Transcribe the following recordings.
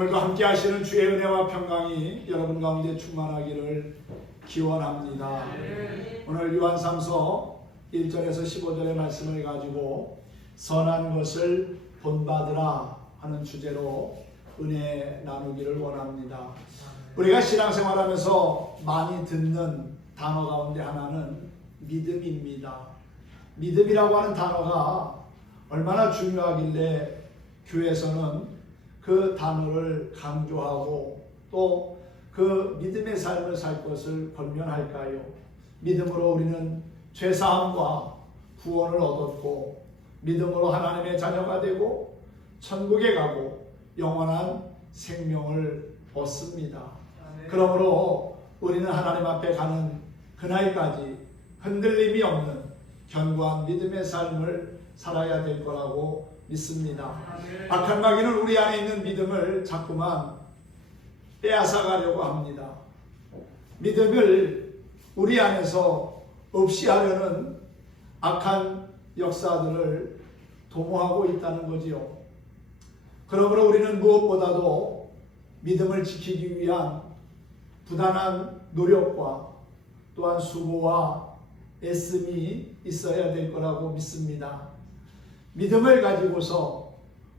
오늘도 함께 하시는 주의 은혜와 평강이 여러분 가운데 충만하기를 기원합니다. 오늘 요한3서 1절에서 15절의 말씀을 가지고 선한 것을 본받으라 하는 주제로 은혜 나누기를 원합니다. 우리가 신앙생활하면서 많이 듣는 단어 가운데 하나는 믿음입니다. 믿음이라고 하는 단어가 얼마나 중요하길래 교회에서는 그 단어를 강조하고 또 그 믿음의 삶을 살 것을 권면할까요? 믿음으로 우리는 죄사함과 구원을 얻었고 믿음으로 하나님의 자녀가 되고 천국에 가고 영원한 생명을 얻습니다. 그러므로 우리는 하나님 앞에 가는 그날까지 흔들림이 없는 견고한 믿음의 삶을 살아야 될 거라고 믿습니다. 악한 마귀는 우리 안에 있는 믿음을 자꾸만 빼앗아가려고 합니다. 믿음을 우리 안에서 없이 하려는 악한 역사들을 도모하고 있다는 거지요. 그러므로 우리는 무엇보다도 믿음을 지키기 위한 부단한 노력과 또한 수고와 애씀이 있어야 될 거라고 믿습니다. 믿음을 가지고서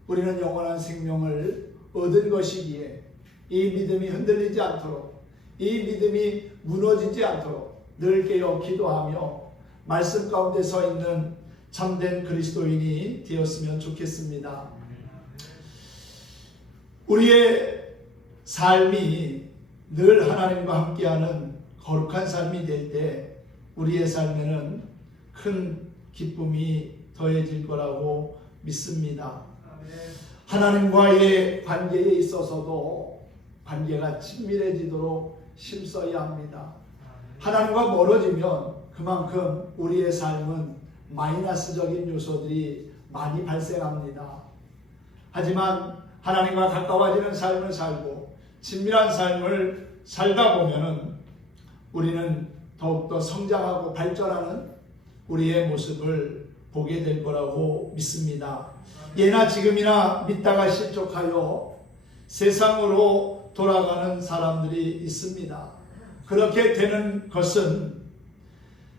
우리는 영원한 생명을 얻은 것이기에 이 믿음이 흔들리지 않도록, 이 믿음이 무너지지 않도록 늘 깨어 기도하며 말씀 가운데 서 있는 참된 그리스도인이 되었으면 좋겠습니다. 우리의 삶이 늘 하나님과 함께하는 거룩한 삶이 될 때 우리의 삶에는 큰 기쁨이 더해질 거라고 믿습니다. 하나님과의 관계에 있어서도 관계가 친밀해지도록 힘써야 합니다. 하나님과 멀어지면 그만큼 우리의 삶은 마이너스적인 요소들이 많이 발생합니다. 하지만 하나님과 가까워지는 삶을 살고 친밀한 삶을 살다 보면은 우리는 더욱더 성장하고 발전하는 우리의 모습을 보게 될 거라고 믿습니다. 예나 지금이나 믿다가 실족하여 세상으로 돌아가는 사람들이 있습니다. 그렇게 되는 것은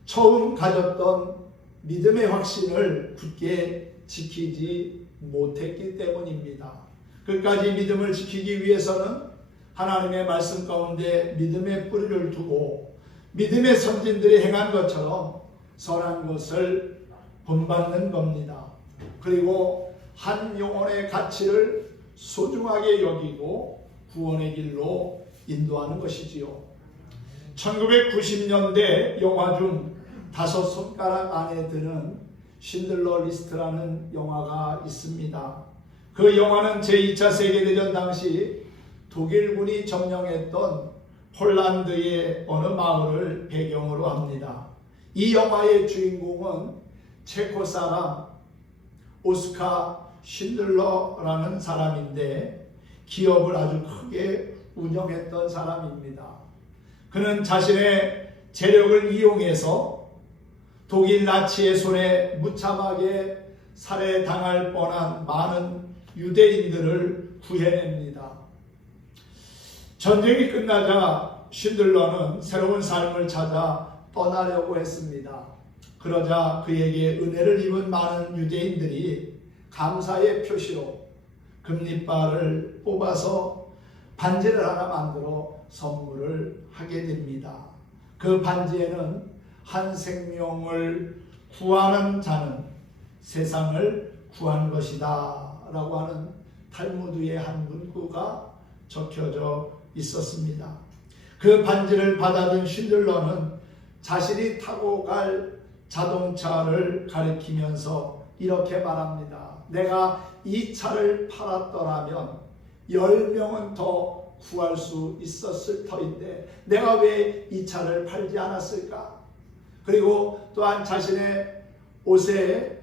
처음 가졌던 믿음의 확신을 굳게 지키지 못했기 때문입니다. 끝까지 믿음을 지키기 위해서는 하나님의 말씀 가운데 믿음의 뿌리를 두고 믿음의 선진들이 행한 것처럼 선한 것을 본받는 겁니다. 그리고 한 영혼의 가치를 소중하게 여기고 구원의 길로 인도하는 것이지요. 1990년대 영화 중 5손가락 안에 드는 신들러 리스트라는 영화가 있습니다. 그 영화는 제2차 세계대전 당시 독일군이 점령했던 폴란드의 어느 마을을 배경으로 합니다. 이 영화의 주인공은 체코 사람 오스카 신들러라는 사람인데 기업을 아주 크게 운영했던 사람입니다. 그는 자신의 재력을 이용해서 독일 나치의 손에 무참하게 살해당할 뻔한 많은 유대인들을 구해냅니다. 전쟁이 끝나자 신들러는 새로운 삶을 찾아 떠나려고 했습니다. 그러자 그에게 은혜를 입은 많은 유대인들이 감사의 표시로 금리발을 뽑아서 반지를 하나 만들어 선물을 하게 됩니다. 그 반지에는 한 생명을 구하는 자는 세상을 구한 것이다 라고 하는 탈무드의 한 문구가 적혀져 있었습니다. 그 반지를 받아든 신들러는 자신이 타고 갈 자동차를 가리키면서 이렇게 말합니다. 내가 이 차를 팔았더라면 10명은 더 구할 수 있었을 터인데 내가 왜 이 차를 팔지 않았을까? 그리고 또한 자신의 옷에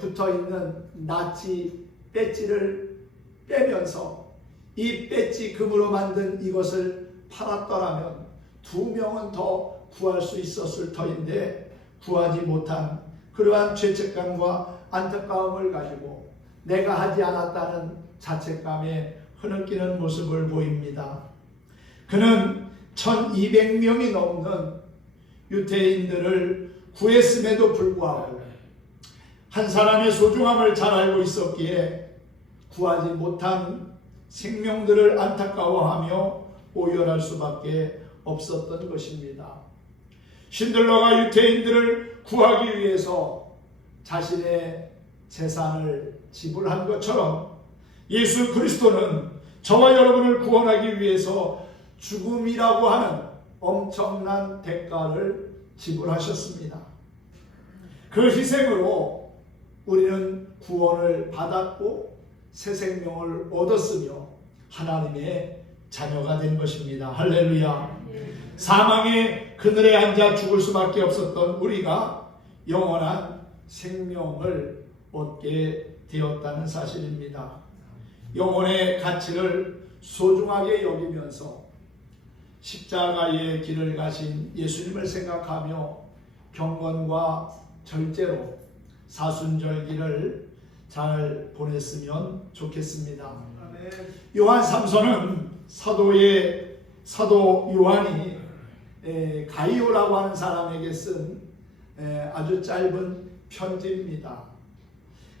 붙어있는 나치 배지를 빼면서 이 배지 금으로 만든 이것을 팔았더라면 2명은 더 구할 수 있었을 터인데 구하지 못한 그러한 죄책감과 안타까움을 가지고 내가 하지 않았다는 자책감에 흐느끼는 모습을 보입니다. 그는 1200명이 넘는 유대인들을 구했음에도 불구하고 한 사람의 소중함을 잘 알고 있었기에 구하지 못한 생명들을 안타까워하며 오열할 수밖에 없었던 것입니다. 신들러가 유대인들을 구하기 위해서 자신의 재산을 지불한 것처럼 예수 그리스도는 저와 여러분을 구원하기 위해서 죽음이라고 하는 엄청난 대가를 지불하셨습니다. 그 희생으로 우리는 구원을 받았고 새 생명을 얻었으며 하나님의 자녀가 된 것입니다. 할렐루야. 사망의 그늘에 앉아 죽을 수밖에 없었던 우리가 영원한 생명을 얻게 되었다는 사실입니다. 영혼의 가치를 소중하게 여기면서 십자가의 길을 가신 예수님을 생각하며 경건과 절제로 사순절기를 잘 보냈으면 좋겠습니다. 요한 3서는 사도 요한이 가이오라고 하는 사람에게 쓴 아주 짧은 편지입니다.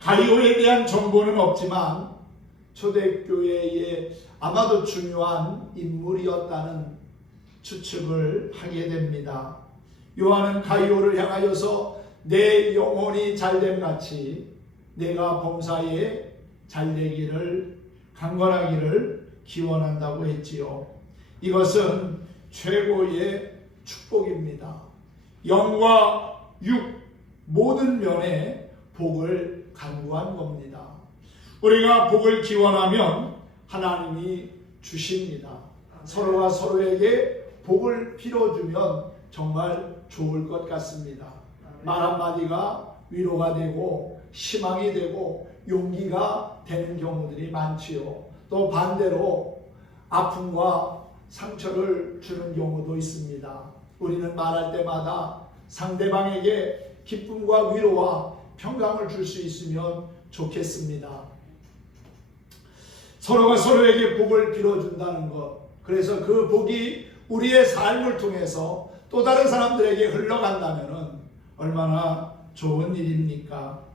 가이오에 대한 정보는 없지만 초대교회의 아마도 중요한 인물이었다는 추측을 하게 됩니다. 요한은 가이오를 향하여서 내 영혼이 잘됨같이 내가 범사에 잘되기를 강건하기를 기원한다고 했지요. 이것은 최고의 축복입니다. 영과 육 모든 면에 복을 간구한 겁니다. 우리가 복을 기원하면 하나님이 주십니다. 서로가 서로에게 복을 빌어주면 정말 좋을 것 같습니다. 말 한마디가 위로가 되고 희망이 되고 용기가 되는 경우들이 많지요. 또 반대로 아픔과 상처를 주는 경우도 있습니다. 우리는 말할 때마다 상대방에게 기쁨과 위로와 평강을 줄 수 있으면 좋겠습니다. 서로가 서로에게 복을 빌어준다는 것, 그래서 그 복이 우리의 삶을 통해서 또 다른 사람들에게 흘러간다면 얼마나 좋은 일입니까?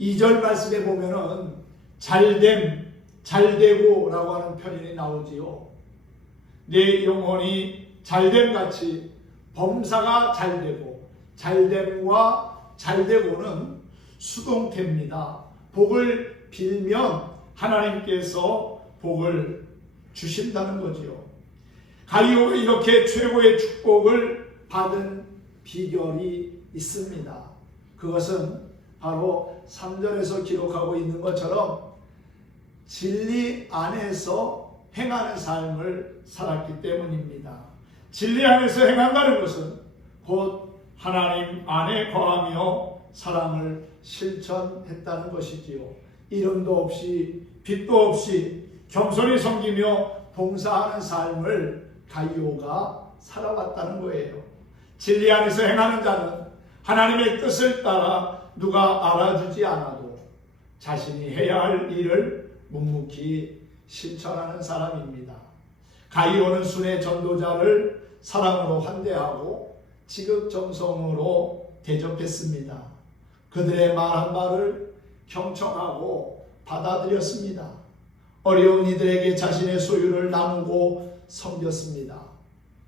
2절 말씀에 보면은 잘됨, 잘되고 라고 하는 표현이 나오지요. 내 영혼이 잘됨같이 범사가 잘되고, 잘됨과 잘되고는 수동태입니다. 복을 빌면 하나님께서 복을 주신다는 거지요. 가이오가 이렇게 최고의 축복을 받은 비결이 있습니다. 그것은 바로 3절에서 기록하고 있는 것처럼 진리 안에서 행하는 삶을 살았기 때문입니다. 진리 안에서 행한다는 것은 곧 하나님 안에 거하며 사랑을 실천했다는 것이지요. 이름도 없이 빛도 없이 겸손히 섬기며 봉사하는 삶을 가이오가 살아왔다는 거예요. 진리 안에서 행하는 자는 하나님의 뜻을 따라 누가 알아주지 않아도 자신이 해야 할 일을 묵묵히 실천하는 사람입니다. 가이오는 순회 전도자를 사랑으로 환대하고 지극정성으로 대접했습니다. 그들의 말 한 말을 경청하고 받아들였습니다. 어려운 이들에게 자신의 소유를 나누고 섬겼습니다.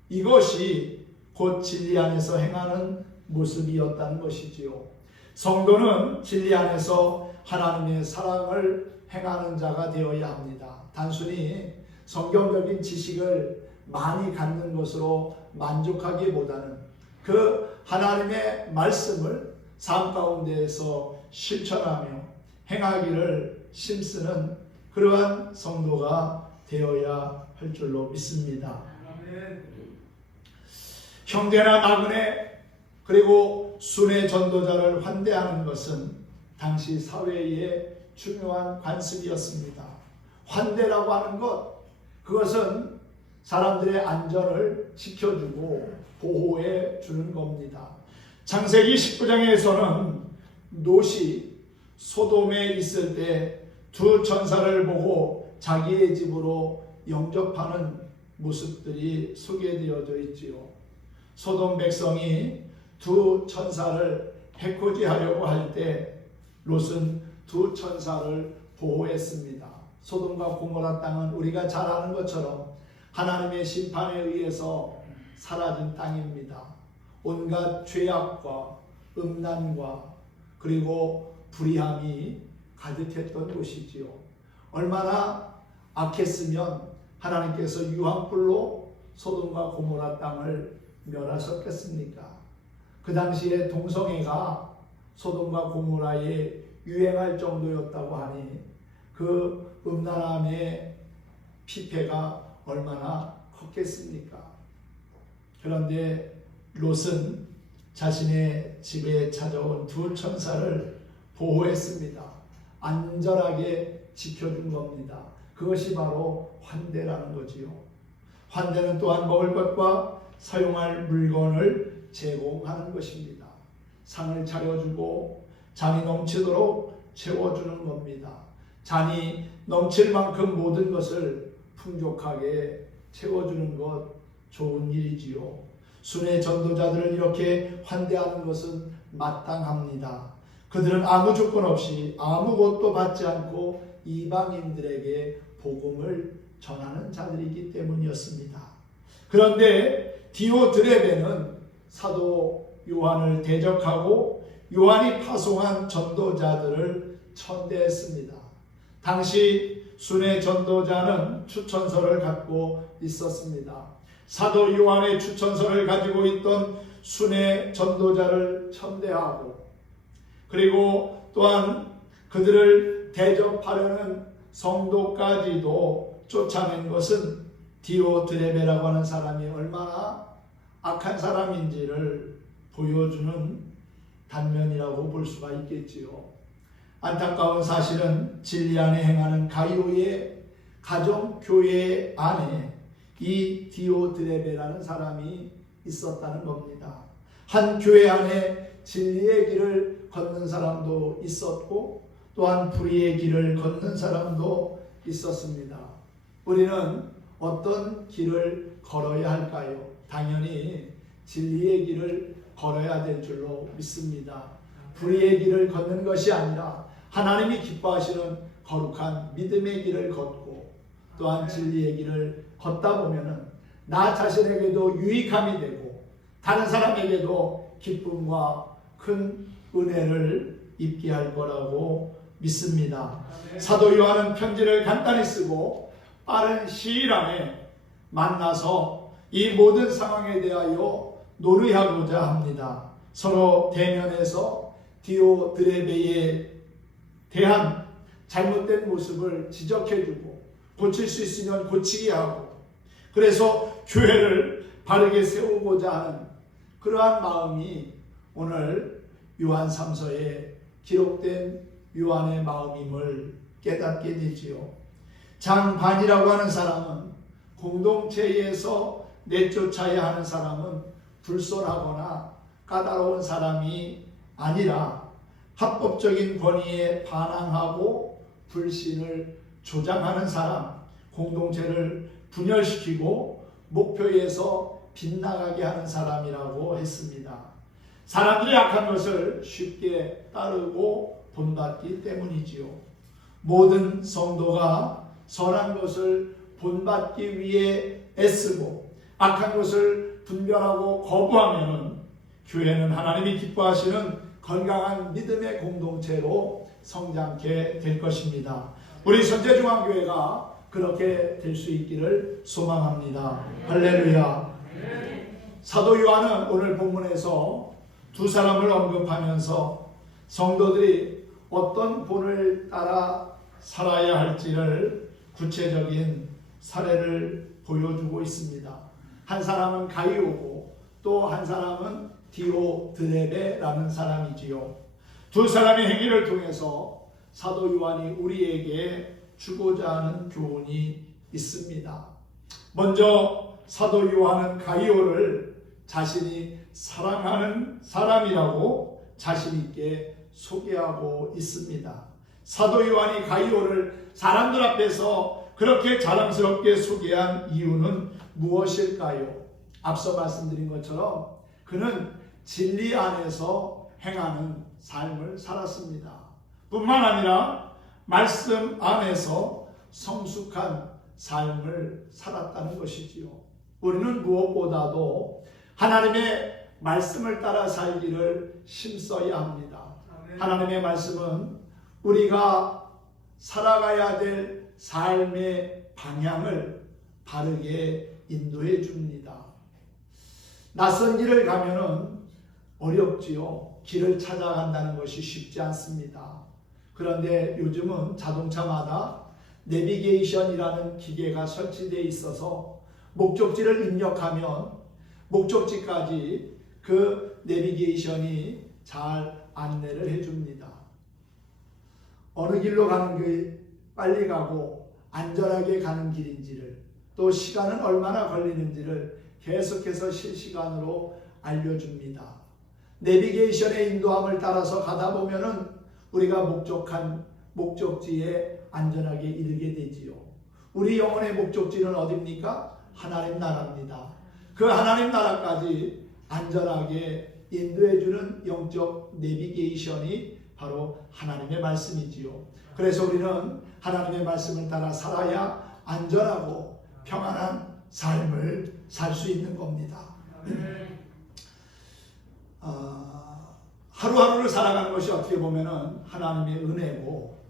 이것이 곧 진리 안에서 행하는 모습이었다는 것이지요. 성도는 진리 안에서 하나님의 사랑을 행하는 자가 되어야 합니다. 단순히 성경적인 지식을 많이 갖는 것으로 만족하기보다는 그 하나님의 말씀을 삶 가운데에서 실천하며 행하기를 힘쓰는 그러한 성도가 되어야 할 줄로 믿습니다. 형제나 나그네 그리고 순회 전도자를 환대하는 것은 당시 사회의 중요한 관습이었습니다. 환대라고 하는 것, 그것은 사람들의 안전을 지켜주고 보호해 주는 겁니다. 창세기 19장에서는 롯이 소돔에 있을 때 두 천사를 보고 자기의 집으로 영접하는 모습들이 소개되어져 있지요. 소돔 백성이 두 천사를 해코지하려고 할 때 롯은 두 천사를 보호했습니다. 소돔과 고모라 땅은 우리가 잘 아는 것처럼 하나님의 심판에 의해서 사라진 땅입니다. 온갖 죄악과 음란과 그리고 불의함이 가득했던 곳이지요. 얼마나 악했으면 하나님께서 유황불로 소돔과 고모라 땅을 멸하셨겠습니까? 그 당시에 동성애가 소돔과 고모라에 유행할 정도였다고 하니 그 음란함의 피폐가 얼마나 컸겠습니까? 그런데 롯은 자신의 집에 찾아온 두 천사를 보호했습니다. 안전하게 지켜준 겁니다. 그것이 바로 환대라는 거지요. 환대는 또한 먹을 것과 사용할 물건을 제공하는 것입니다. 상을 차려주고 잔이 넘치도록 채워주는 겁니다. 잔이 넘칠 만큼 모든 것을 풍족하게 채워주는 것 좋은 일이지요. 순회 전도자들을 이렇게 환대하는 것은 마땅합니다. 그들은 아무 조건 없이 아무것도 받지 않고 이방인들에게 복음을 전하는 자들이기 때문이었습니다. 그런데 디오드레베는 사도 요한을 대적하고 요한이 파송한 전도자들을 천대했습니다. 당시 순회 전도자는 추천서를 갖고 있었습니다. 사도 요한의 추천서를 가지고 있던 순회 전도자를 천대하고 그리고 또한 그들을 대접하려는 성도까지도 쫓아낸 것은 디오드레베라고 하는 사람이 얼마나 악한 사람인지를 보여주는 단면이라고 볼 수가 있겠지요. 안타까운 사실은 진리 안에 행하는 가이오의 가정교회 안에 이 디오드레베라는 사람이 있었다는 겁니다. 한 교회 안에 진리의 길을 걷는 사람도 있었고 또한 불의의 길을 걷는 사람도 있었습니다. 우리는 어떤 길을 걸어야 할까요? 당연히 진리의 길을 걸어야 될 줄로 믿습니다. 불의의 길을 걷는 것이 아니라 하나님이 기뻐하시는 거룩한 믿음의 길을 걷고 또한 진리의 길을 걷다 보면은 나 자신에게도 유익함이 되고 다른 사람에게도 기쁨과 큰 은혜를 입게 할 거라고 믿습니다. 사도 요한은 편지를 간단히 쓰고 빠른 시일 안에 만나서 이 모든 상황에 대하여 논의하고자 합니다. 서로 대면해서 디오드레베에 대한 잘못된 모습을 지적해주고 고칠 수 있으면 고치게 하고 그래서 교회를 바르게 세우고자 하는 그러한 마음이 오늘 요한 3서에 기록된 요한의 마음임을 깨닫게 되지요. 장반이라고 하는 사람은 공동체에서 내쫓아야 하는 사람은 불손하거나 까다로운 사람이 아니라 합법적인 권위에 반항하고 불신을 조장하는 사람, 공동체를 분열시키고 목표에서 빗나가게 하는 사람이라고 했습니다. 사람들이 악한 것을 쉽게 따르고 본받기 때문이지요. 모든 성도가 선한 것을 본받기 위해 애쓰고 악한 것을 분별하고 거부하면 교회는 하나님이 기뻐하시는 건강한 믿음의 공동체로 성장케 될 것입니다. 우리 선제중앙교회가 그렇게 될 수 있기를 소망합니다. 할렐루야. 사도 요한은 오늘 본문에서 두 사람을 언급하면서 성도들이 어떤 본을 따라 살아야 할지를 구체적인 사례를 보여주고 있습니다. 한 사람은 가이오고 또 한 사람은 디오드레베라는 사람이지요. 두 사람의 행위를 통해서 사도 요한이 우리에게 주고자 하는 교훈이 있습니다. 먼저 사도 요한은 가이오를 자신이 사랑하는 사람이라고 자신 있게 소개하고 있습니다. 사도 요한이 가이오를 사람들 앞에서 그렇게 자랑스럽게 소개한 이유는 무엇일까요? 앞서 말씀드린 것처럼 그는 진리 안에서 행하는 삶을 살았습니다. 뿐만 아니라 말씀 안에서 성숙한 삶을 살았다는 것이지요. 우리는 무엇보다도 하나님의 말씀을 따라 살기를 힘써야 합니다. 하나님의 말씀은 우리가 살아가야 될 삶의 방향을 바르게 인도해 줍니다. 낯선 길을 가면은 어렵지요. 길을 찾아간다는 것이 쉽지 않습니다. 그런데 요즘은 자동차마다 내비게이션이라는 기계가 설치되어 있어서 목적지를 입력하면 목적지까지 그 내비게이션이 잘 안내를 해줍니다. 어느 길로 가는 게 빨리 가고 안전하게 가는 길인지를, 또 시간은 얼마나 걸리는지를 계속해서 실시간으로 알려줍니다. 내비게이션의 인도함을 따라서 가다 보면은 우리가 목적한 목적지에 안전하게 이르게 되지요. 우리 영혼의 목적지는 어디입니까? 하나님 나라입니다. 그 하나님 나라까지 안전하게 인도해주는 영적 내비게이션이 바로 하나님의 말씀이지요. 그래서 우리는 하나님의 말씀을 따라 살아야 안전하고 평안한 삶을 살 수 있는 겁니다. 하루하루를 살아가는 것이 어떻게 보면은 하나님의 은혜고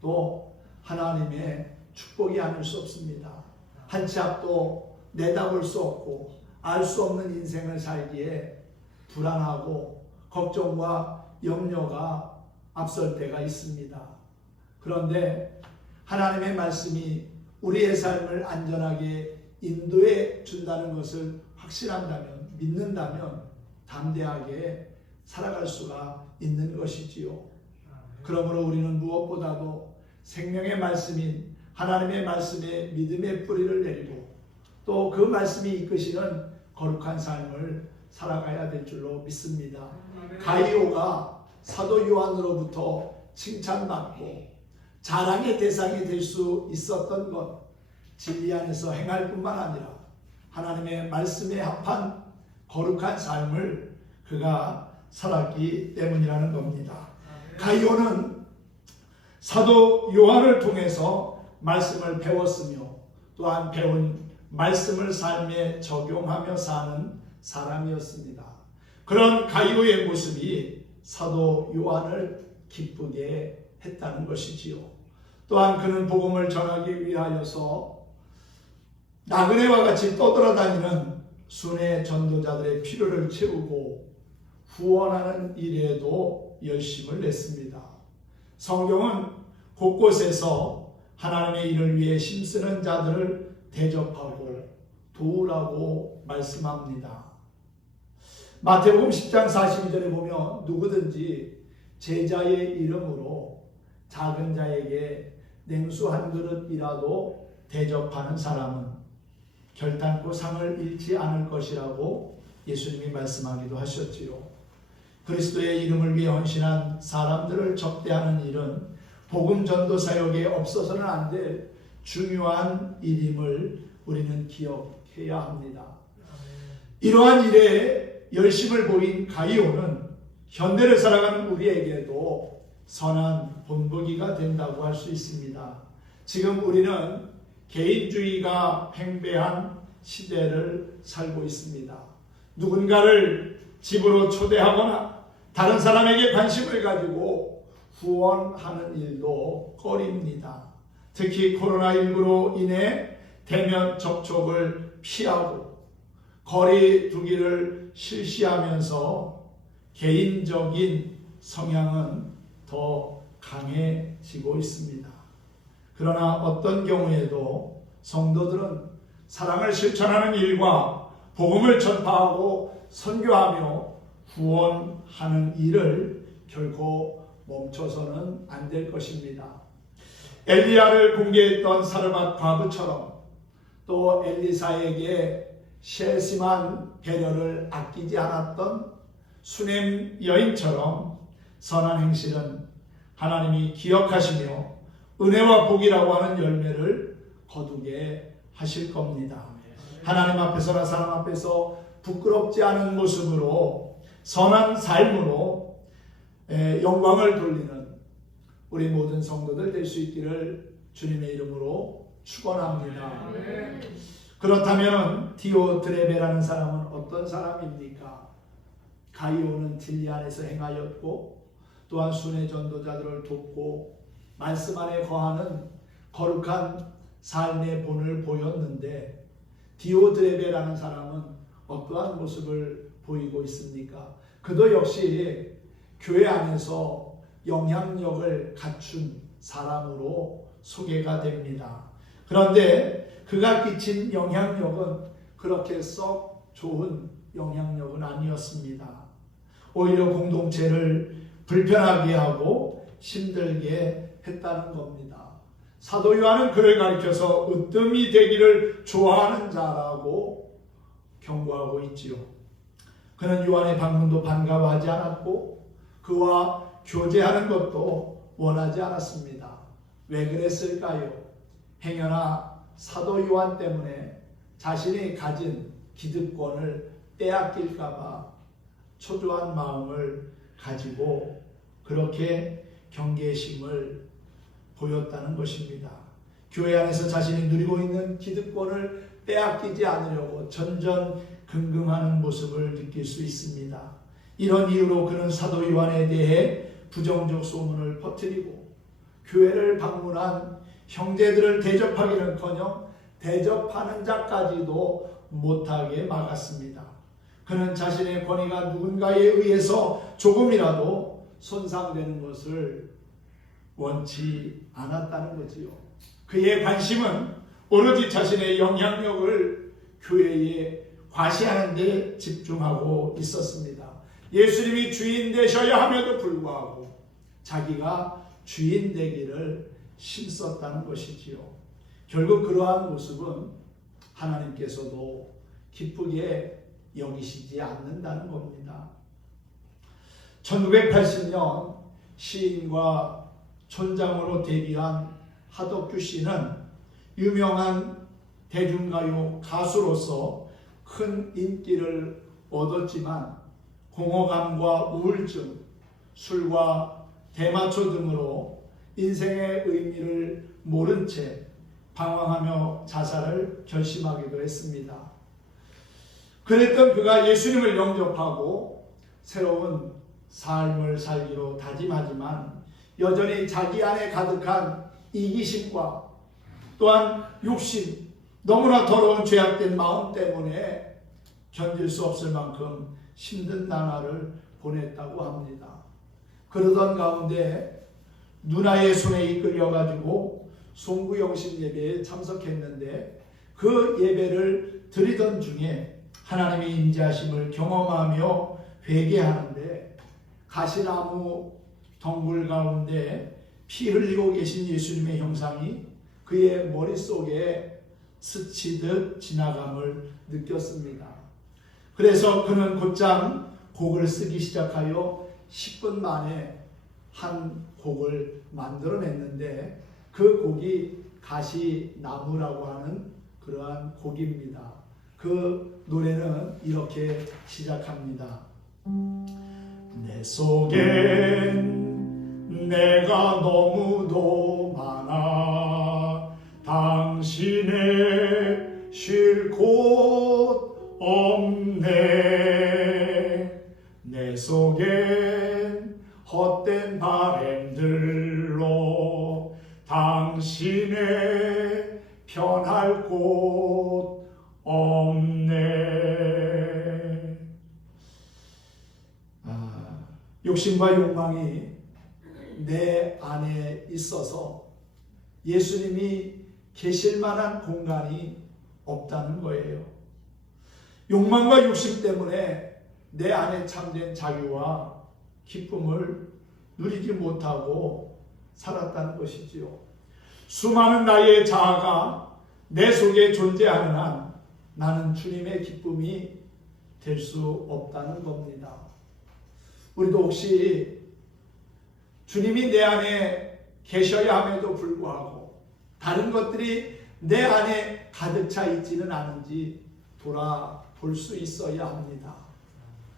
또 하나님의 축복이 아닐 수 없습니다. 한 치 앞도 내다볼 수 없고 알 수 없는 인생을 살기에 불안하고 걱정과 염려가 앞설 때가 있습니다. 그런데 하나님의 말씀이 우리의 삶을 안전하게 인도해 준다는 것을 확신한다면, 믿는다면 담대하게 살아갈 수가 있는 것이지요. 그러므로 우리는 무엇보다도 생명의 말씀인 하나님의 말씀에 믿음의 뿌리를 내리고 또 그 말씀이 이끄시는 거룩한 삶을 살아가야 될 줄로 믿습니다. 가이오가 사도 요한으로부터 칭찬받고 자랑의 대상이 될 수 있었던 것, 진리 안에서 행할 뿐만 아니라 하나님의 말씀에 합한 거룩한 삶을 그가 살았기 때문이라는 겁니다. 가이오는 사도 요한을 통해서 말씀을 배웠으며 또한 배운 말씀을 삶에 적용하며 사는 사람이었습니다. 그런 가이오의 모습이 사도 요한을 기쁘게 했다는 것이지요. 또한 그는 복음을 전하기 위하여서 나그네와 같이 떠돌아다니는 순회 전도자들의 필요를 채우고 후원하는 일에도 열심을 냈습니다. 성경은 곳곳에서 하나님의 일을 위해 힘쓰는 자들을 대접하고 도우라고 말씀합니다. 마태복음 10장 42절에 보면 누구든지 제자의 이름으로 작은 자에게 냉수 한 그릇이라도 대접하는 사람은 결단코 상을 잃지 않을 것이라고 예수님이 말씀하기도 하셨지요. 그리스도의 이름을 위해 헌신한 사람들을 접대하는 일은 복음 전도 사역에 없어서는 안 될 중요한 일임을 우리는 기억해야 합니다. 이러한 일에 열심을 보인 가이오는 현대를 살아가는 우리에게도 선한 본보기가 된다고 할 수 있습니다. 지금 우리는 개인주의가 팽배한 시대를 살고 있습니다. 누군가를 집으로 초대하거나 다른 사람에게 관심을 가지고 후원하는 일도 꺼립니다. 특히 코로나19로 인해 대면 접촉을 피하고 거리 두기를 실시하면서 개인적인 성향은 더 강해지고 있습니다. 그러나 어떤 경우에도 성도들은 사랑을 실천하는 일과 복음을 전파하고 선교하며 후원하는 일을 결코 멈춰서는 안 될 것입니다. 엘리야를 공개했던 사르밧 과부처럼 또 엘리사에게 세심한 배려를 아끼지 않았던 수넴 여인처럼 선한 행실은 하나님이 기억하시며 은혜와 복이라고 하는 열매를 거두게 하실 겁니다. 하나님 앞에서나 사람 앞에서 부끄럽지 않은 모습으로 선한 삶으로 영광을 돌리는 우리 모든 성도들 될 수 있기를 주님의 이름으로 축원합니다. 그렇다면 디오드레베라는 사람은 어떤 사람입니까? 가이오는 진리 안에서 행하였고 또한 순회 전도자들을 돕고 말씀 안에 거하는 거룩한 삶의 본을 보였는데 디오드레베라는 사람은 어떠한 모습을 보이고 있습니까? 그도 역시 교회 안에서 영향력을 갖춘 사람으로 소개가 됩니다. 그런데 그가 끼친 영향력은 그렇게 썩 좋은 영향력은 아니었습니다. 오히려 공동체를 불편하게 하고 힘들게 했다는 겁니다. 사도 요한은 그를 가리켜서 으뜸이 되기를 좋아하는 자라고 경고하고 있지요. 그는 요한의 방문도 반가워하지 않았고 그와 교제하는 것도 원하지 않았습니다. 왜 그랬을까요? 행여나 사도 요한 때문에 자신이 가진 기득권을 빼앗길까봐 초조한 마음을 가지고 그렇게 경계심을 보였다는 것입니다. 교회 안에서 자신이 누리고 있는 기득권을 빼앗기지 않으려고 전전긍긍하는 모습을 느낄 수 있습니다. 이런 이유로 그는 사도 요한에 대해 부정적 소문을 퍼뜨리고 교회를 방문한 형제들을 대접하기는커녕 대접하는 자까지도 못하게 막았습니다. 그는 자신의 권위가 누군가에 의해서 조금이라도 손상되는 것을 원치 않았다는 거지요. 그의 관심은 오로지 자신의 영향력을 교회에 과시하는 데 집중하고 있었습니다. 예수님이 주인 되셔야 함에도 불구하고 자기가 주인 되기를 힘썼다는 것이지요. 결국 그러한 모습은 하나님께서도 기쁘게 여기시지 않는다는 겁니다. 1980년 시인과 촌장으로 데뷔한 하덕규 씨는 유명한 대중가요 가수로서 큰 인기를 얻었지만 공허감과 우울증, 술과 대마초 등으로 인생의 의미를 모른 채 방황하며 자살을 결심하기도 했습니다. 그랬던 그가 예수님을 영접하고 새로운 삶을 살기로 다짐하지만 여전히 자기 안에 가득한 이기심과 또한 욕심, 너무나 더러운 죄악된 마음 때문에 견딜 수 없을 만큼 힘든 나날을 보냈다고 합니다. 그러던 가운데 누나의 손에 이끌려가지고 송구영신 예배에 참석했는데 그 예배를 드리던 중에 하나님의 인자하심을 경험하며 회개하는데 가시나무 덩굴 가운데 피 흘리고 계신 예수님의 형상이 그의 머릿속에 스치듯 지나감을 느꼈습니다. 그래서 그는 곧장 곡을 쓰기 시작하여 10분 만에 한 곡을 만들어냈는데 그 곡이 가시나무라고 하는 그러한 곡입니다. 그 노래는 이렇게 시작합니다. 내 속엔 내가 너무도 많아 당신의 쉴 곳 없네 내 속엔 헛된 바램들로 당신의 편할 곳 없네. 욕심과 욕망이 내 안에 있어서 예수님이 계실 만한 공간이 없다는 거예요. 욕망과 욕심 때문에 내 안에 참된 자유와 기쁨을 누리지 못하고 살았다는 것이지요. 수많은 나의 자아가 내 속에 존재하는 한 나는 주님의 기쁨이 될 수 없다는 겁니다. 우리도 혹시 주님이 내 안에 계셔야 함에도 불구하고 다른 것들이 내 안에 가득 차 있지는 않은지 돌아볼 수 있어야 합니다.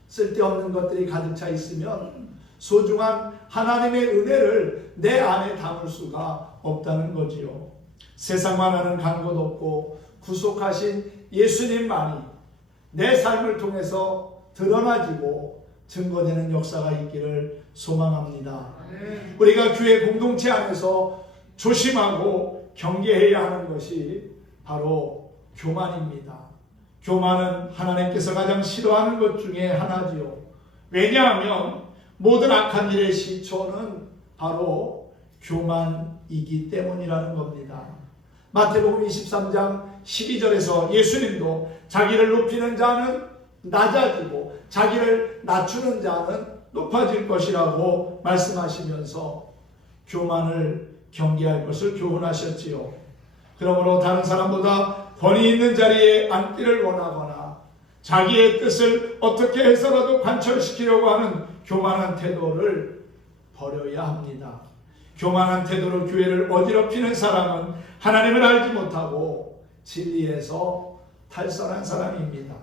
쓸데없는 것들이 가득 차 있으면 소중한 하나님의 은혜를 내 안에 담을 수가 없다는 거지요. 세상만 하는 간 곳 없고 구속하신 예수님만이 내 삶을 통해서 드러나지고 증거되는 역사가 있기를 소망합니다. 우리가 교회 공동체 안에서 조심하고 경계해야 하는 것이 바로 교만입니다. 교만은 하나님께서 가장 싫어하는 것 중에 하나지요. 왜냐하면 모든 악한 일의 시초는 바로 교만이기 때문이라는 겁니다. 마태복음 23장 12절에서 예수님도 자기를 높이는 자는 낮아지고 자기를 낮추는 자는 높아질 것이라고 말씀하시면서 교만을 경계할 것을 교훈하셨지요. 그러므로 다른 사람보다 권위 있는 자리에 앉기를 원하거나 자기의 뜻을 어떻게 해서라도 관철시키려고 하는 교만한 태도를 버려야 합니다. 교만한 태도로 교회를 어지럽히는 사람은 하나님을 알지 못하고 진리에서 탈선한 사람입니다.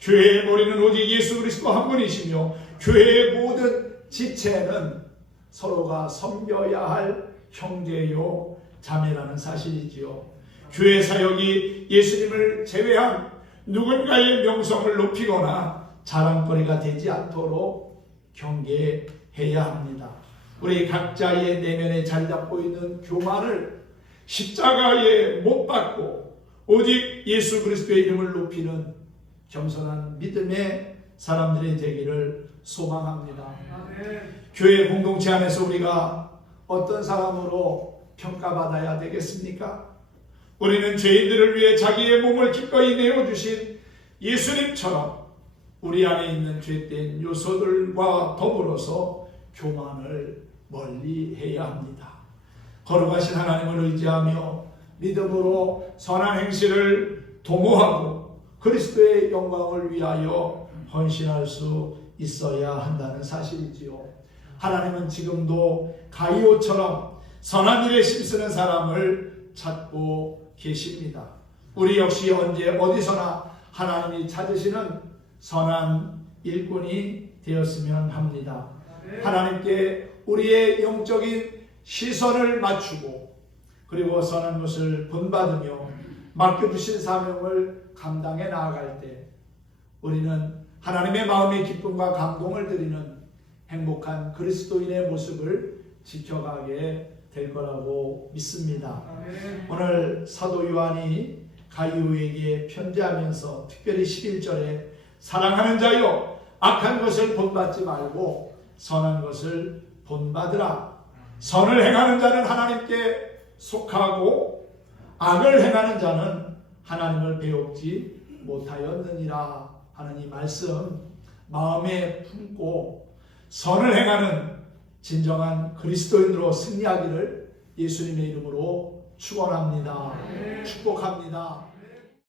교회의 머리는 오직 예수 그리스도 한 분이시며 교회의 모든 지체는 서로가 섬겨야 할 형제요 자매라는 사실이지요. 교회 사역이 예수님을 제외한 누군가의 명성을 높이거나 자랑거리가 되지 않도록 경계해야 합니다. 우리 각자의 내면에 자리 잡고 있는 교만을 십자가에 못 박고 오직 예수 그리스도의 이름을 높이는 겸손한 믿음의 사람들이 되기를 소망합니다. 교회 공동체 안에서 우리가 어떤 사람으로 평가받아야 되겠습니까? 우리는 죄인들을 위해 자기의 몸을 기꺼이 내어주신 예수님처럼 우리 안에 있는 죄된 요소들과 더불어서 교만을 멀리해야 합니다. 거룩하신 하나님을 의지하며 믿음으로 선한 행실을 도모하고 그리스도의 영광을 위하여 헌신할 수 있어야 한다는 사실이지요. 하나님은 지금도 가이오처럼 선한 일에 힘쓰는 사람을 찾고 계십니다. 우리 역시 언제 어디서나 하나님이 찾으시는 선한 일꾼이 되었으면 합니다. 하나님께 우리의 영적인 시선을 맞추고 그리고 선한 것을 본받으며 맡겨주신 사명을 감당해 나아갈 때 우리는 하나님의 마음의 기쁨과 감동을 드리는 행복한 그리스도인의 모습을 지켜가게 될 거라고 믿습니다. 오늘 사도 요한이 가이오에게 편지하면서 특별히 11절에 사랑하는 자여 악한 것을 본받지 말고 선한 것을 본받으라. 선을 행하는 자는 하나님께 속하고 악을 행하는 자는 하나님을 배우지 못하였느니라 하는 이 말씀 마음에 품고 선을 행하는 진정한 그리스도인으로 승리하기를 예수님의 이름으로 축원합니다. 축복합니다.